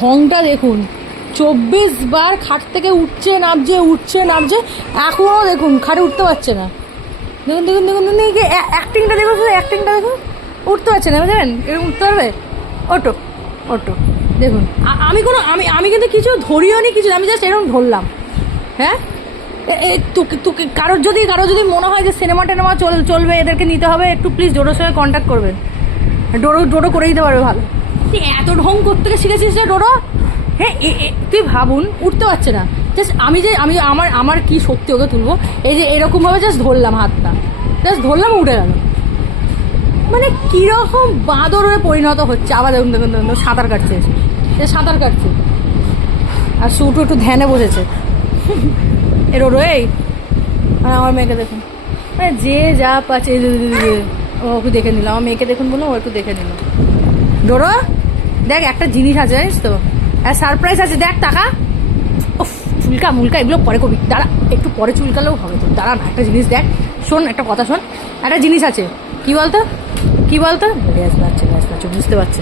ঢংটা দেখুন, 24 বার খাট থেকে উঠছে নামছে এখনও দেখুন খাটে উঠতে পারছে না। দেখুন দেখুন দেখুন দেখুন অ্যাক্টিংটা দেখুন, শুধু অ্যাক্টিংটা দেখুন, উঠতে পারছে না বুঝলেন, এরকম উঠতে পারবে? ওটো ওটো দেখুন, আমি কিন্তু কিছু ধরিও নি কিছু, আমি জাস্ট এরকম ধরলাম। হ্যাঁ, তোকে কারোর যদি মনে হয় যে সিনেমা টেনেমা চলবে, এদেরকে নিতে হবে, একটু প্লিজ ডোডোর সঙ্গে কন্ট্যাক্ট করবেন। ডোডো করে দিতে পারবে ভালো। তুই এত ঢং করতে শিখেছিস রে ডোডো। হ্যাঁ, তুই ভাবুন উঠতে পারছে না, জাস্ট আমি আমার কি শক্তি ওকে তুলবো, এই যে এরকমভাবে জাস্ট ধরলাম, হাতটা জাস্ট ধরলাম, উঠে গেল। মানে কীরকম বাঁদর হয়ে পরিণত হচ্ছে। আবার দেখুন দেখুন দেখুন সাঁতার কাটছে, সে সাঁতার কাটছে, আর সুটু একটু ধ্যানে বসেছে। এর এই আমার মেয়েকে দেখুন, মানে যে যা পাচ্ছে ওকে দেখে নিলাম, আমার মেয়েকে দেখুন বললাম, ও একটু দেখে নিল। ডোরো দেখ, একটা জিনিস আছে জানিস তো, সারপ্রাইজ আছে, দেখ টাকা। ও চুলকা এগুলো পরে কবি, দাঁড়া একটু পরে চুলকালেও হবে তো, দাঁড়া না, একটা জিনিস দেখ, শোন একটা কথা শোন, একটা জিনিস আছে। কি বলতো রেস পাচ্ছে বুঝতে পারছে,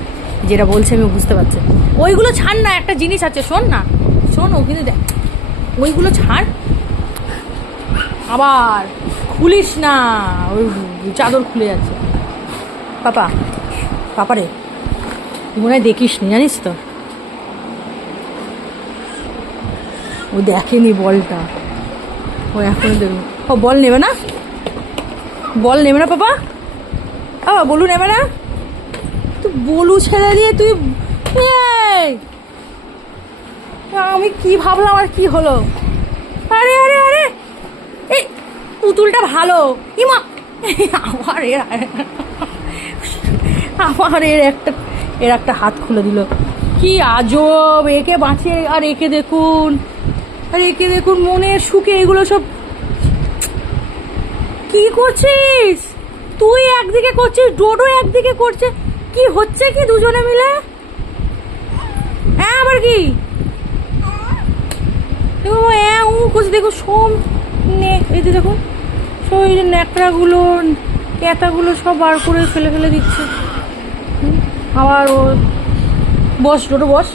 যেটা বলছে আমি বুঝতে পারছি। ওইগুলো ছাড় না, একটা জিনিস আছে, শোন না, শোন, ও কিন্তু দেখ, ওইগুলো ছাড়, আবার খুলিস না, ওই চাদর খুলে যাচ্ছে। পাপারে মনে হয় দেখিস নি, জানিস তো, ও দেখেনি বলটা, ও এখন দেখুন, ও বল নেবে না পাপা, বলু নেবে না, তুই বলু ছেড়ে দিয়ে তুই, আমি কি ভাবলাম আর কি হলো। আরে এই পুতুলটা ভালো, ইমা আমার এর একটা হাত খুলে দিল, কি আজব, একে বাঁচিয়ে, আর একে দেখুন মনের সুখে এগুলো সব কি করছিস তুই, একদিকে করছিস, ডোডো একদিকে করছে, কি হচ্ছে কি দুজনে মিলে? হ্যাঁ আবার কি দেখো সব, এই যে দেখুন সব, এই যে ন্যাকড়াগুলো ক্যাতাগুলো সব বার করে ফেলে দিচ্ছে। আবার ও বস ডোডো বস,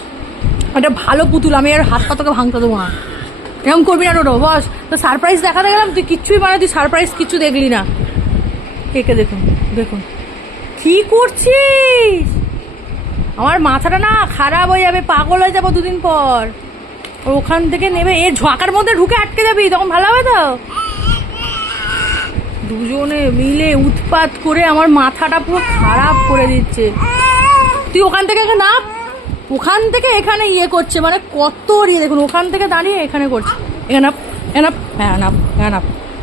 এটা ভালো পুতুল, আমি আর হাত পাতাকে ভাঙতে দেবো না, এরকম করবি না ডোডো, বস। তো সারপ্রাইজ দেখাতে গেলাম, তুই কিচ্ছুই তুই সারপ্রাইজ কিচ্ছু দেখলি না। একে দেখুন কি করছিস, আমার মাথাটা না খারাপ হয়ে যাবে, পাগল হয়ে যাবো দুদিন পর। ওখান থেকে নেবে, এর ঝাঁকার মধ্যে ঢুকে আটকে যাবি, তখন ভালো হবে তো। দুজনে মিলে উৎপাত করে আমার মাথাটা পুরো খারাপ করে দিচ্ছে। তুই ওখান থেকে নাপ, ওখান থেকে এখানে ইয়ে করছে, মানে কত দেখুন, ওখান থেকে দাঁড়িয়ে এখানে করছে, এখানে নাপ,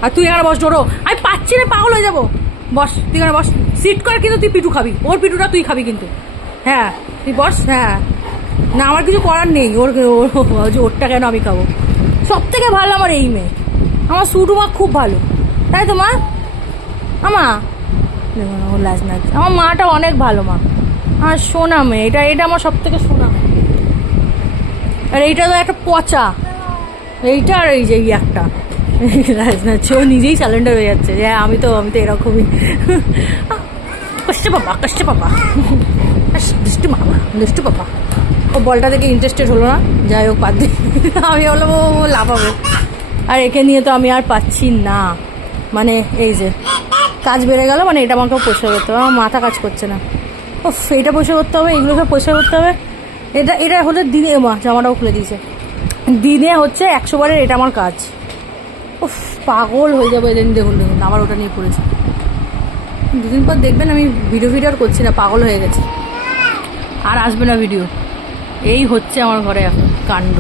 আর তুই এখানে বস ডোডো, আমি পাচ্ছি না, পাগল হয়ে যাবো, বস তুই এখানে বস, সিট করে, কিন্তু তুই পিটু খাবি, ওর পিটুটা তুই খাবি কিন্তু, হ্যাঁ তুই বস। হ্যাঁ না, আমার কিছু করার নেই, ওরটা কেন আমি খাবো, সব থেকে ভালো আমার এই মেয়ে, আমার সুটু মা খুব ভালো, তাই তো মা? আমার মাটা অনেক ভালো মা, আমার সোনা মেয়ে, এটা আমার সব থেকে সোনা মেয়ে। আর এইটা তো একটা পচা, এইটা আর এই যে একটা রাজনাথ, ও নিজেই স্যালেন্ডার হয়ে যাচ্ছে, হ্যাঁ আমি তো এরকমই, কষ্ট পাপা দুষ্টু পাপা। ও বলটা দেখে ইন্টারেস্টেড হলো না, যাই হোক বাদ দিয়ে, আমি বললাম ও লাফাবে। আর একে নিয়ে তো আমি আর পাচ্ছি না, মানে এই যে কাজ বেড়ে গেল, মানে এটা আমাকেও পরিষ্কার করতে হবে, আমার মাথা কাজ করছে না, ও এইটা পরিষ্কার করতে হবে, এগুলো সব পরিষ্কার করতে হবে। এটা হচ্ছে দিনে, জামাটাও খুলে দিয়েছে, দিনে হচ্ছে 100 বারের এটা আমার কাজ। ও পাগল হয়ে যাবে, দেখুন আবার ওটা নিয়ে পড়েছে। দুদিন পর দেখবেন আমি ভিডিও আর করছি না, পাগল হয়ে গেছে, আর আসবে না ভিডিও। এই হচ্ছে আমার ঘরে এখন কাণ্ড।